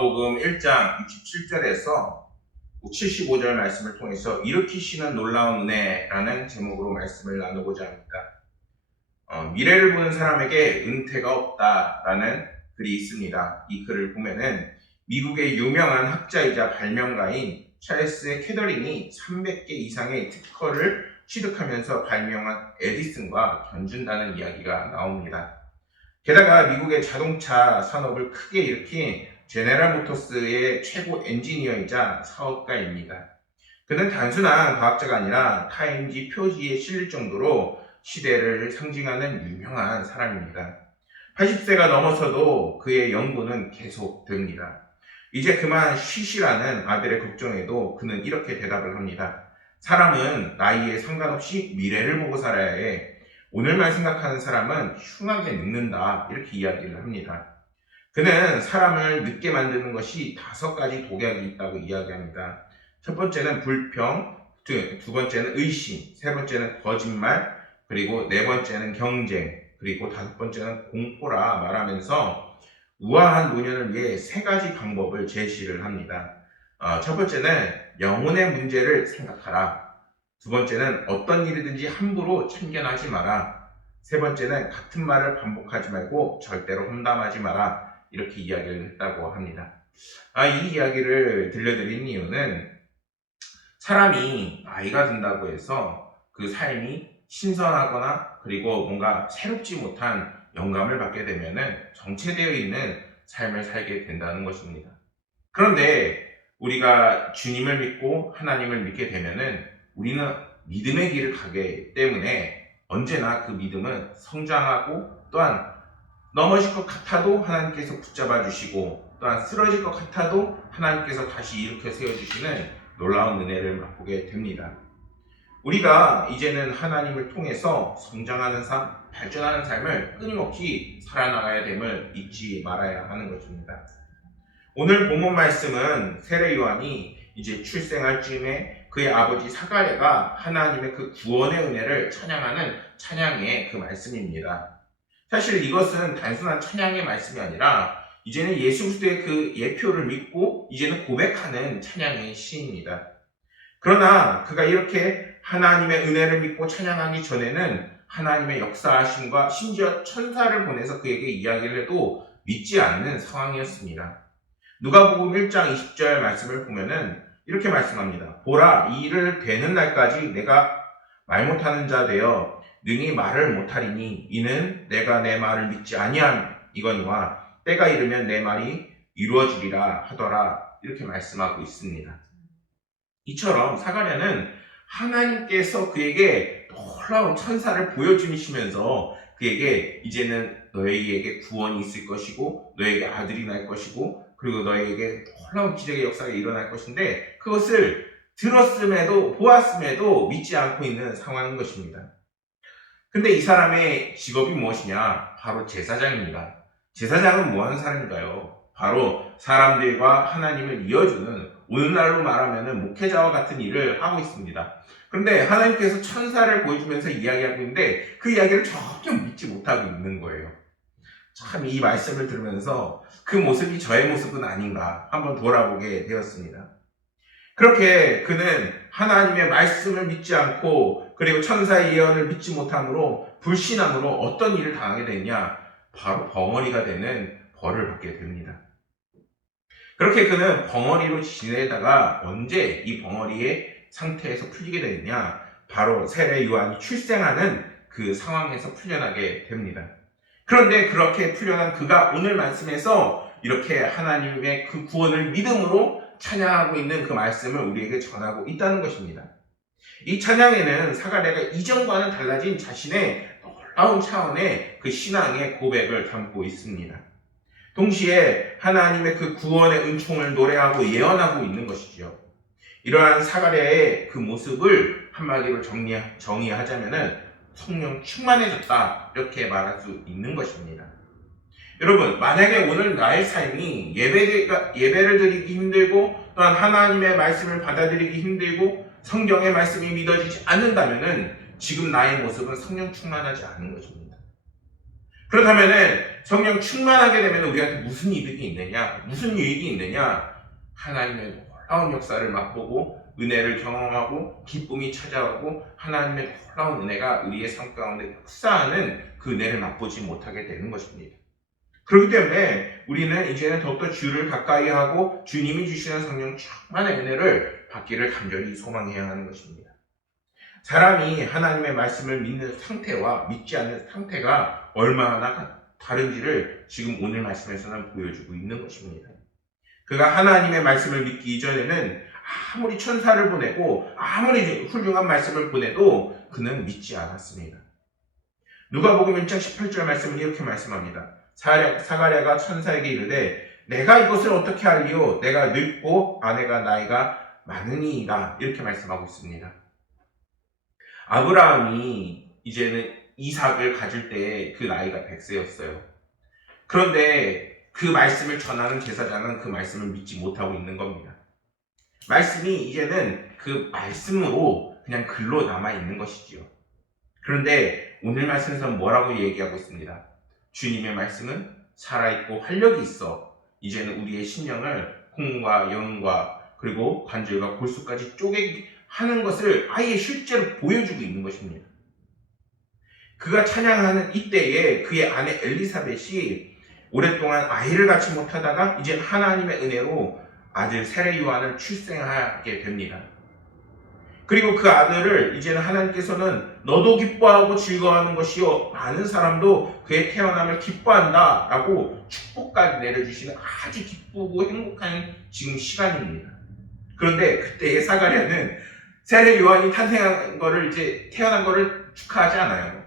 누가복음 1장 67절에서 75절 말씀을 통해서 일으키시는 놀라운 은혜라는 제목으로 말씀을 나누고자 합니다. 미래를 보는 사람에게 은퇴가 없다라는 글이 있습니다. 이 글을 보면은 미국의 유명한 학자이자 발명가인 찰스 캐더링이 300개 이상의 특허를 취득하면서 발명한 에디슨과 견준다는 이야기가 나옵니다. 게다가 미국의 자동차 산업을 크게 일으킨 제네럴 모터스의 최고 엔지니어이자 사업가입니다. 그는 단순한 과학자가 아니라 타임지 표지에 실릴 정도로 시대를 상징하는 유명한 사람입니다. 80세가 넘어서도 그의 연구는 계속됩니다. 이제 그만 쉬시라는 아들의 걱정에도 그는 이렇게 대답을 합니다. 사람은 나이에 상관없이 미래를 보고 살아야 해. 오늘만 생각하는 사람은 흉하게 늙는다. 이렇게 이야기를 합니다. 그는 사람을 늙게 만드는 것이 5가지 독약이 있다고 이야기합니다. 첫 번째는 불평, 두 번째는 의심, 세 번째는 거짓말, 그리고 네 번째는 경쟁, 그리고 5번째는 공포라 말하면서 우아한 노년을 위해 3가지 방법을 제시를 합니다. 첫 번째는 영혼의 문제를 생각하라. 두 번째는 어떤 일이든지 함부로 참견하지 마라. 세 번째는 같은 말을 반복하지 말고 절대로 험담하지 마라. 이렇게 이야기를 했다고 합니다. 이 이야기를 들려드린 이유는 사람이 나이가 든다고 해서 그 삶이 신선하거나 그리고 뭔가 새롭지 못한 영감을 받게 되면은 정체되어 있는 삶을 살게 된다는 것입니다. 그런데 우리가 주님을 믿고 하나님을 믿게 되면은 우리는 믿음의 길을 가기 때문에 언제나 그 믿음은 성장하고 또한 넘어질 것 같아도 하나님께서 붙잡아 주시고 또한 쓰러질 것 같아도 하나님께서 다시 일으켜 세워주시는 놀라운 은혜를 맛보게 됩니다. 우리가 이제는 하나님을 통해서 성장하는 삶, 발전하는 삶을 끊임없이 살아나가야 됨을 잊지 말아야 하는 것입니다. 오늘 본문 말씀은 세례 요한이 이제 출생할 즈음에 그의 아버지 사가랴가 하나님의 그 구원의 은혜를 찬양하는 찬양의 그 말씀입니다. 사실 이것은 단순한 찬양의 말씀이 아니라 이제는 예수 그리스도의 그 예표를 믿고 이제는 고백하는 찬양의 시입니다. 그러나 그가 이렇게 하나님의 은혜를 믿고 찬양하기 전에는 하나님의 역사하심과 심지어 천사를 보내서 그에게 이야기를 해도 믿지 않는 상황이었습니다. 누가복음 1장 20절 말씀을 보면은 이렇게 말씀합니다. 보라, 이 일을 되는 날까지 내가 말 못하는 자 되어 능히 말을 못하리니 이는 내가 내 말을 믿지 아니함이거니와 때가 이르면 내 말이 이루어지리라 하더라. 이렇게 말씀하고 있습니다. 이처럼 사가랴는 하나님께서 그에게 놀라운 천사를 보여주시면서 그에게 이제는 너희에게 구원이 있을 것이고 너에게 아들이 날 것이고 그리고 너에게 놀라운 기적의 역사가 일어날 것인데 그것을 들었음에도 보았음에도 믿지 않고 있는 상황인 것입니다. 근데 이 사람의 직업이 무엇이냐? 바로 제사장입니다. 제사장은 뭐 하는 사람인가요? 바로 사람들과 하나님을 이어주는 오늘날로 말하면 목회자와 같은 일을 하고 있습니다. 그런데 하나님께서 천사를 보여주면서 이야기하고 있는데 그 이야기를 전혀 믿지 못하고 있는 거예요. 참 이 말씀을 들으면서 그 모습이 저의 모습은 아닌가 한번 돌아보게 되었습니다. 그렇게 그는 하나님의 말씀을 믿지 않고 그리고 천사의 예언을 믿지 못함으로 불신함으로 어떤 일을 당하게 되냐? 바로 벙어리가 되는 벌을 받게 됩니다. 그렇게 그는 벙어리로 지내다가 언제 이 벙어리의 상태에서 풀리게 되느냐? 바로 세례 요한이 출생하는 그 상황에서 풀려나게 됩니다. 그런데 그렇게 풀려난 그가 오늘 말씀에서 이렇게 하나님의 그 구원을 믿음으로 찬양하고 있는 그 말씀을 우리에게 전하고 있다는 것입니다. 이 찬양에는 사가랴가 이전과는 달라진 자신의 놀라운 차원의 그 신앙의 고백을 담고 있습니다. 동시에 하나님의 그 구원의 은총을 노래하고 예언하고 있는 것이죠. 이러한 사가랴의 그 모습을 한마디로 정의하자면은 성령 충만해졌다 이렇게 말할 수 있는 것입니다. 여러분, 만약에 오늘 나의 삶이 예배를 드리기 힘들고 또한 하나님의 말씀을 받아들이기 힘들고 성경의 말씀이 믿어지지 않는다면은 지금 나의 모습은 성령 충만하지 않은 것입니다. 그렇다면은 성령 충만하게 되면 우리한테 무슨 이득이 있느냐? 무슨 유익이 있느냐? 하나님의 놀라운 역사를 맛보고 은혜를 경험하고 기쁨이 찾아오고 하나님의 놀라운 은혜가 우리의 삶 가운데 역사하는 그 은혜를 맛보지 못하게 되는 것입니다. 그렇기 때문에 우리는 이제는 더욱더 주를 가까이 하고 주님이 주시는 성령 충만의 은혜를 받기를 간절히 소망해야 하는 것입니다. 사람이 하나님의 말씀을 믿는 상태와 믿지 않는 상태가 얼마나 다른지를 지금 오늘 말씀에서는 보여주고 있는 것입니다. 그가 하나님의 말씀을 믿기 이전에는 아무리 천사를 보내고 아무리 훌륭한 말씀을 보내도 그는 믿지 않았습니다. 누가복음 1장 18절 말씀은 이렇게 말씀합니다. 사가랴가 천사에게 이르되 내가 이것을 어떻게 알리요? 내가 늙고 아내가 나이가 많으니이다. 이렇게 말씀하고 있습니다. 아브라함이 이제는 이삭을 가질 때 그 나이가 100세였어요. 그런데 그 말씀을 전하는 제사장은 그 말씀을 믿지 못하고 있는 겁니다. 말씀이 이제는 그 말씀으로 그냥 글로 남아있는 것이지요. 그런데 오늘 말씀에서는 뭐라고 얘기하고 있습니다. 주님의 말씀은 살아있고 활력이 있어 이제는 우리의 심령을 콩과 영과 그리고 관절과 골수까지 쪼개게 하는 것을 아예 실제로 보여주고 있는 것입니다. 그가 찬양하는 이때에 그의 아내 엘리사벳이 오랫동안 아이를 갖지 못하다가 이제 하나님의 은혜로 아들 세례 요한을 출생하게 됩니다. 그리고 그 아들을 이제는 하나님께서는 너도 기뻐하고 즐거워하는 것이요 많은 사람도 그의 태어남을 기뻐한다 라고 축복까지 내려주시는 아주 기쁘고 행복한 지금 시간입니다. 그런데 그때의 사가랴는 세례 요한이 탄생한 거를 이제 태어난 거를 축하하지 않아요.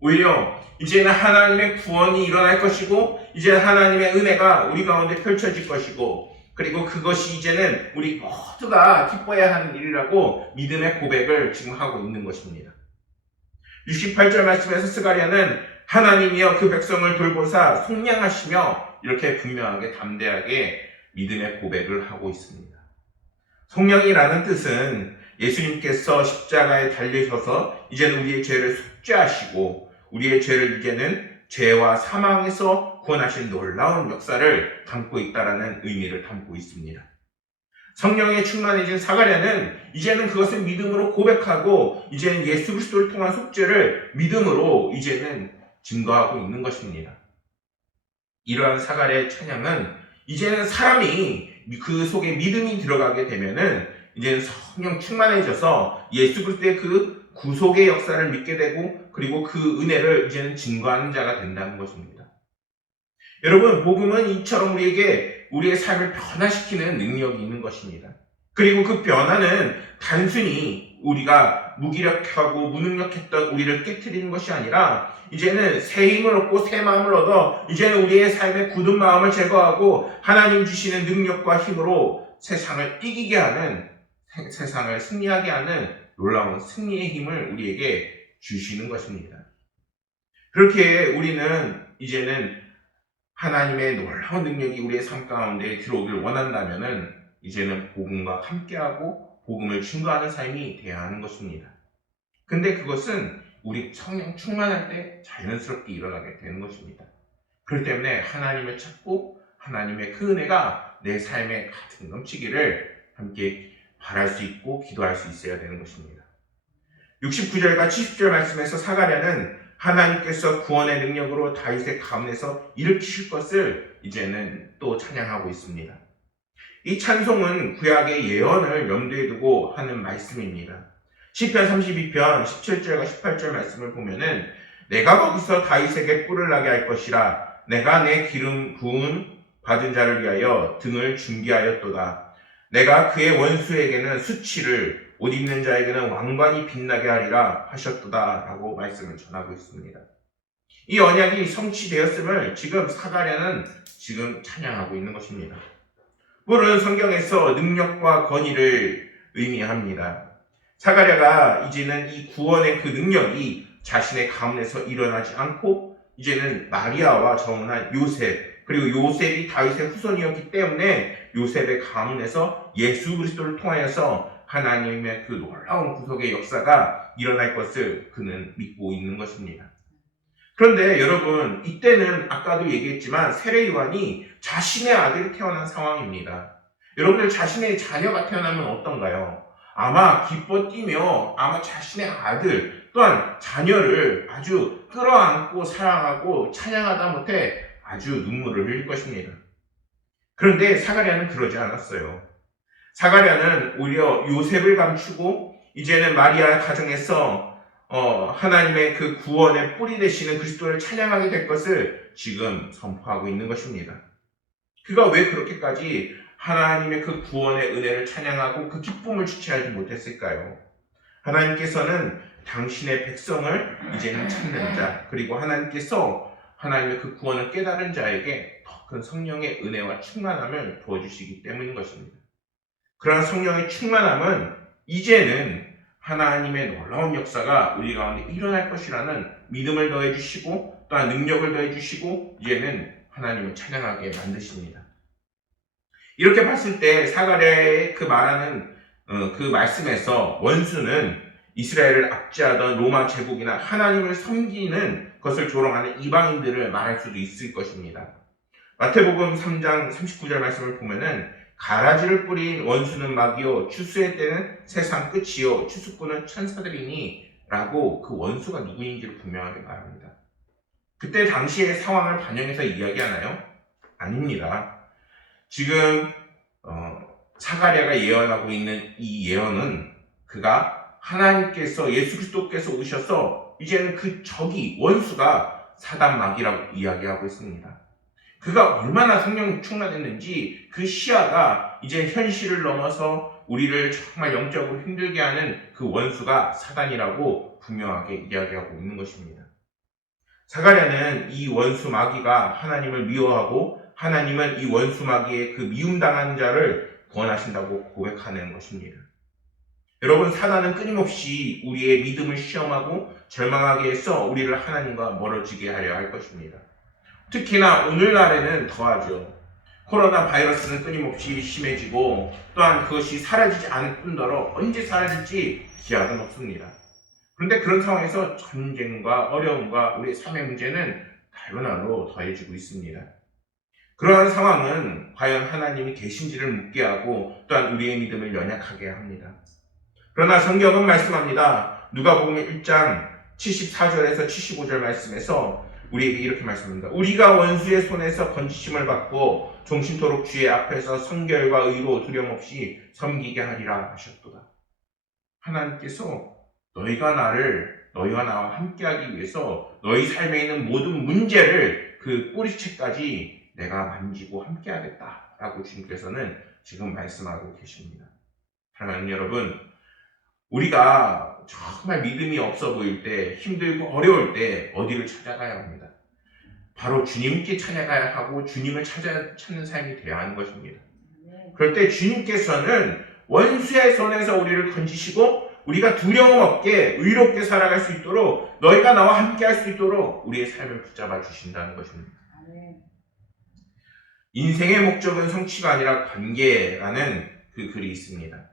오히려 이제는 하나님의 구원이 일어날 것이고 이제 하나님의 은혜가 우리 가운데 펼쳐질 것이고 그리고 그것이 이제는 우리 모두가 기뻐해야 하는 일이라고 믿음의 고백을 지금 하고 있는 것입니다. 68절 말씀에서 스가랴는 하나님이여 그 백성을 돌보사 속량하시며 이렇게 분명하게 담대하게 믿음의 고백을 하고 있습니다. 속량이라는 뜻은 예수님께서 십자가에 달리셔서 이제는 우리의 죄를 속죄하시고 우리의 죄를 이제는 죄와 사망에서 구원하신 놀라운 역사를 담고 있다라는 의미를 담고 있습니다. 성령에 충만해진 사가랴는 이제는 그것을 믿음으로 고백하고 이제는 예수 그리스도를 통한 속죄를 믿음으로 이제는 증거하고 있는 것입니다. 이러한 사가랴의 찬양은 이제는 사람이 그 속에 믿음이 들어가게 되면은 이제는 성령 충만해져서 예수 그리스도의 그 구속의 역사를 믿게 되고 그리고 그 은혜를 이제는 증거하는 자가 된다는 것입니다. 여러분, 복음은 이처럼 우리에게 우리의 삶을 변화시키는 능력이 있는 것입니다. 그리고 그 변화는 단순히 우리가 무기력하고 무능력했던 우리를 깨트리는 것이 아니라 이제는 새 힘을 얻고 새 마음을 얻어 이제는 우리의 삶의 굳은 마음을 제거하고 하나님 주시는 능력과 힘으로 세상을 이기게 하는 세상을 승리하게 하는 놀라운 승리의 힘을 우리에게 주시는 것입니다. 그렇게 우리는 이제는 하나님의 놀라운 능력이 우리의 삶 가운데 들어오길 원한다면은 이제는 복음과 함께하고 복음을 증거하는 삶이 되어야 하는 것입니다. 근데 그것은 우리 성령 충만할 때 자연스럽게 일어나게 되는 것입니다. 그렇기 때문에 하나님을 찾고 하나님의 그 은혜가 내 삶에 가득 넘치기를 함께 바랄 수 있고 기도할 수 있어야 되는 것입니다. 69절과 70절 말씀에서 사가랴는 하나님께서 구원의 능력으로 다윗의 가문에서 일으키실 것을 이제는 또 찬양하고 있습니다. 이 찬송은 구약의 예언을 염두에 두고 하는 말씀입니다. 시편 32편 17절과 18절 말씀을 보면은 내가 거기서 다윗에게 뿔을 나게 할 것이라 내가 내 기름 부은 받은 자를 위하여 등을 준비하였도다. 내가 그의 원수에게는 수치를 옷 입는 자에게는 왕관이 빛나게 하리라 하셨도다 라고 말씀을 전하고 있습니다. 이 언약이 성취되었음을 지금 사가랴는 지금 찬양하고 있는 것입니다. 뿔은 성경에서 능력과 권위를 의미합니다. 사가랴가 이제는 이 구원의 그 능력이 자신의 가문에서 일어나지 않고 이제는 마리아와 정혼한 요셉 그리고 요셉이 다윗의 후손이었기 때문에 요셉의 가문에서 예수 그리스도를 통하여서 하나님의 그 놀라운 구속의 역사가 일어날 것을 그는 믿고 있는 것입니다. 그런데 여러분, 이때는 아까도 얘기했지만 세례 요한이 자신의 아들이 태어난 상황입니다. 여러분들 자신의 자녀가 태어나면 어떤가요? 아마 기뻐 뛰며 아마 자신의 아들 또한 자녀를 아주 끌어안고 사랑하고 찬양하다 못해 아주 눈물을 흘릴 것입니다. 그런데 사가랴는 그러지 않았어요. 사가랴는 오히려 요셉을 감추고 이제는 마리아 가정에서 하나님의 그 구원의 뿌리 되시는 그리스도를 찬양하게 될 것을 지금 선포하고 있는 것입니다. 그가 왜 그렇게까지 하나님의 그 구원의 은혜를 찬양하고 그 기쁨을 주체하지 못했을까요? 하나님께서는 당신의 백성을 이제는 찾는 자, 그리고 하나님께서 하나님의 그 구원을 깨달은 자에게 더 큰 성령의 은혜와 충만함을 부어주시기 때문인 것입니다. 그러한 성령의 충만함은 이제는 하나님의 놀라운 역사가 우리 가운데 일어날 것이라는 믿음을 더해주시고 또한 능력을 더해주시고 이제는 하나님을 찬양하게 만드십니다. 이렇게 봤을 때 사가랴의 그 말하는 그 말씀에서 원수는 이스라엘을 압제하던 로마 제국이나 하나님을 섬기는 것을 조롱하는 이방인들을 말할 수도 있을 것입니다. 마태복음 3장 39절 말씀을 보면은 가라지를 뿌린 원수는 마귀요 추수의 때는 세상 끝이요 추수꾼은 천사들이니 라고 그 원수가 누구인지를 분명하게 말합니다. 그때 당시의 상황을 반영해서 이야기하나요? 아닙니다. 지금 사가랴가 예언하고 있는 이 예언은 그가 하나님께서 예수 그리스도께서 오셔서 이제는 그 적이 원수가 사단 마귀라고 이야기하고 있습니다. 그가 얼마나 성령 충만했는지 그 시야가 이제 현실을 넘어서 우리를 정말 영적으로 힘들게 하는 그 원수가 사단이라고 분명하게 이야기하고 있는 것입니다. 사가랴는 이 원수 마귀가 하나님을 미워하고 하나님은 이 원수 마귀의 그 미움당하는 자를 구원하신다고 고백하는 것입니다. 여러분, 사단은 끊임없이 우리의 믿음을 시험하고 절망하게 해서 우리를 하나님과 멀어지게 하려 할 것입니다. 특히나 오늘날에는 더하죠. 코로나 바이러스는 끊임없이 심해지고 또한 그것이 사라지지 않을 뿐더러 언제 사라질지 기약은 없습니다. 그런데 그런 상황에서 전쟁과 어려움과 우리의 삶의 문제는 다른 하로 더해지고 있습니다. 그러한 상황은 과연 하나님이 계신지를 묻게 하고 또한 우리의 믿음을 연약하게 합니다. 그러나 성경은 말씀합니다. 누가복음 1장 74절에서 75절 말씀에서 우리에게 이렇게 말씀합니다. 우리가 원수의 손에서 건지심을 받고 종신토록 주의 앞에서 성결과 의로 두려움 없이 섬기게 하리라 하셨도다. 하나님께서 너희가 나와 함께하기 위해서 너희 삶에 있는 모든 문제를 그 뿌리채까지 내가 만지고 함께하겠다라고 주님께서는 지금 말씀하고 계십니다. 사랑하는 여러분, 우리가 정말 믿음이 없어 보일 때, 힘들고 어려울 때 어디를 찾아가야 합니다. 바로 주님께 찾아가야 하고 주님을 찾는 삶이 되어야 하는 것입니다. 그럴 때 주님께서는 원수의 손에서 우리를 건지시고 우리가 두려움 없게 의롭게 살아갈 수 있도록 너희가 나와 함께 할 수 있도록 우리의 삶을 붙잡아 주신다는 것입니다. 인생의 목적은 성취가 아니라 관계라는 그 글이 있습니다.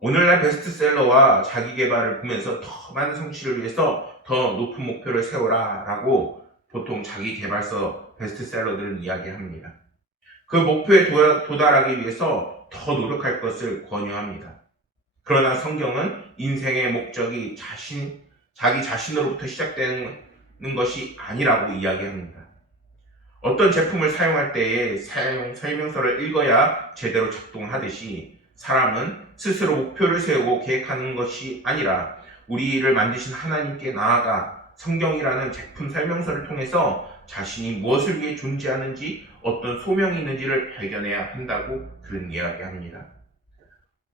오늘날 베스트셀러와 자기개발을 보면서 더 많은 성취를 위해서 더 높은 목표를 세워라 라고 보통 자기개발서 베스트셀러들은 이야기합니다. 그 목표에 도달하기 위해서 더 노력할 것을 권유합니다. 그러나 성경은 인생의 목적이 자기 자신으로부터 시작되는 것이 아니라고 이야기합니다. 어떤 제품을 사용할 때에 사용 설명서를 읽어야 제대로 작동하듯이 사람은 스스로 목표를 세우고 계획하는 것이 아니라 우리를 만드신 하나님께 나아가 성경이라는 제품 설명서를 통해서 자신이 무엇을 위해 존재하는지 어떤 소명이 있는지를 발견해야 한다고 그런 이야기합니다.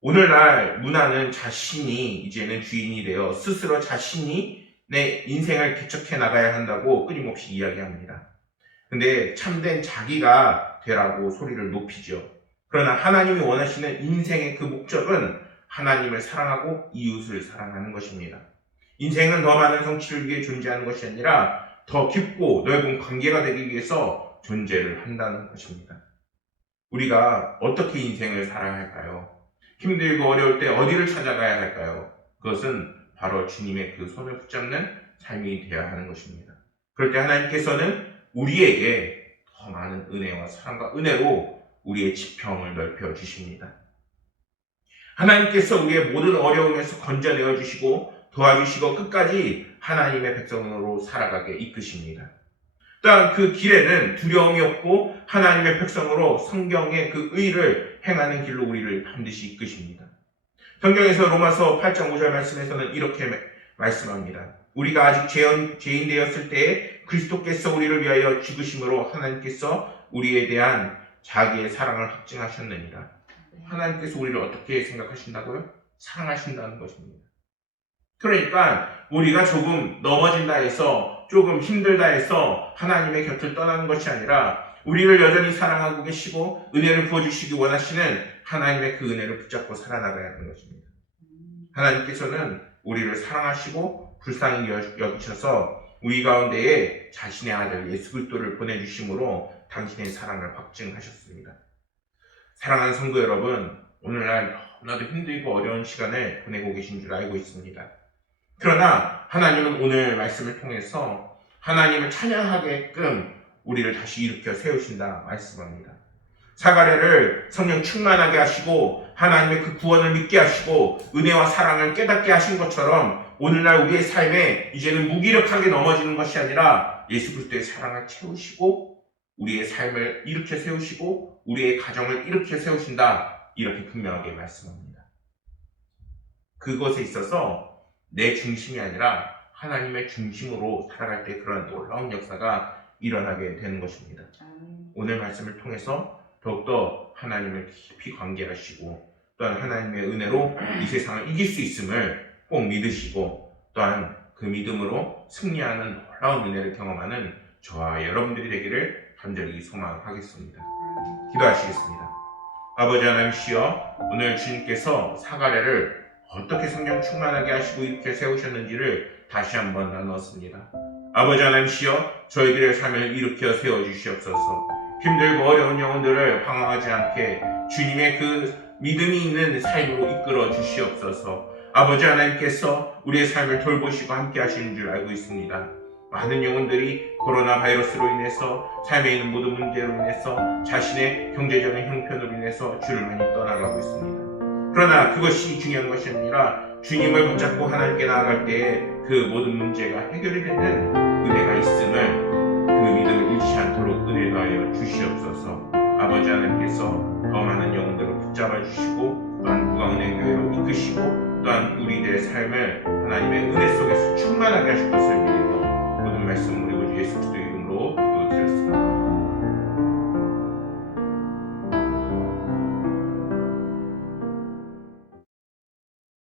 오늘날 문화는 자신이 이제는 주인이 되어 스스로 자신이 내 인생을 개척해 나가야 한다고 끊임없이 이야기합니다. 근데 참된 자기가 되라고 소리를 높이죠. 그러나 하나님이 원하시는 인생의 그 목적은 하나님을 사랑하고 이웃을 사랑하는 것입니다. 인생은 더 많은 성취를 위해 존재하는 것이 아니라 더 깊고 넓은 관계가 되기 위해서 존재를 한다는 것입니다. 우리가 어떻게 인생을 살아야 할까요? 힘들고 어려울 때 어디를 찾아가야 할까요? 그것은 바로 주님의 그 손을 붙잡는 삶이 되어야 하는 것입니다. 그럴 때 하나님께서는 우리에게 더 많은 은혜와 사랑과 은혜로 우리의 지평을 넓혀 주십니다. 하나님께서 우리의 모든 어려움에서 건져내어 주시고 도와주시고 끝까지 하나님의 백성으로 살아가게 이끄십니다. 또한 그 길에는 두려움이 없고 하나님의 백성으로 성경의 그 의를 행하는 길로 우리를 반드시 이끄십니다. 성경에서 로마서 8장 5절 말씀에서는 이렇게 말씀합니다. 우리가 아직 죄인 되었을 때에 그리스도께서 우리를 위하여 죽으심으로 하나님께서 우리에 대한 자기의 사랑을 확증하셨느니라. 하나님께서 우리를 어떻게 생각하신다고요? 사랑하신다는 것입니다. 그러니까 우리가 조금 넘어진다 해서 조금 힘들다 해서 하나님의 곁을 떠나는 것이 아니라 우리를 여전히 사랑하고 계시고 은혜를 부어주시기 원하시는 하나님의 그 은혜를 붙잡고 살아나가야 하는 것입니다. 하나님께서는 우리를 사랑하시고 불쌍히 여기셔서 우리 가운데에 자신의 아들 예수 그리스도를 보내주심으로 당신의 사랑을 확증하셨습니다. 사랑하는 성도 여러분, 오늘날 너무나도 힘들고 어려운 시간을 보내고 계신 줄 알고 있습니다. 그러나 하나님은 오늘 말씀을 통해서 하나님을 찬양하게끔 우리를 다시 일으켜 세우신다 말씀합니다. 사가랴를 성령 충만하게 하시고 하나님의 그 구원을 믿게 하시고 은혜와 사랑을 깨닫게 하신 것처럼 오늘날 우리의 삶에 이제는 무기력하게 넘어지는 것이 아니라 예수 그리스도의 사랑을 채우시고 우리의 삶을 일으켜 세우시고 우리의 가정을 일으켜 세우신다, 이렇게 분명하게 말씀합니다. 그것에 있어서 내 중심이 아니라 하나님의 중심으로 살아갈 때 그런 놀라운 역사가 일어나게 되는 것입니다. 오늘 말씀을 통해서 더욱더 하나님을 깊이 관계하시고 또한 하나님의 은혜로 이 세상을 이길 수 있음을 꼭 믿으시고 또한 그 믿음으로 승리하는 놀라운 은혜를 경험하는 저와 여러분들이 되기를 간절히 소망하겠습니다. 기도하시겠습니다. 아버지 하나님이시여, 오늘 주님께서 사가랴를 어떻게 성령 충만하게 하시고 이렇게 세우셨는지를 다시 한번 나누었습니다. 아버지 하나님이시여, 저희들의 삶을 일으켜 세워주시옵소서. 힘들고 어려운 영혼들을 방황하지 않게 주님의 그 믿음이 있는 삶으로 이끌어 주시옵소서. 아버지 하나님께서 우리의 삶을 돌보시고 함께 하시는 줄 알고 있습니다. 많은 영혼들이 코로나 바이러스로 인해서 삶에 있는 모든 문제로 인해서 자신의 경제적인 형편으로 인해서 주를 많이 떠나가고 있습니다. 그러나 그것이 중요한 것이 아니라 주님을 붙잡고 하나님께 나아갈 때에 그 모든 문제가 해결이 되는 은혜가 있음을, 그 믿음을 잃지 않도록 은혜 더하여 주시옵소서. 아버지 하나님께서 더 많은 영혼들을 붙잡아 주시고 또한 무광은혜교회로 이끄시고 또한 우리들의 삶을 하나님의 은혜 속에서 충만하게 하실 것을 믿으며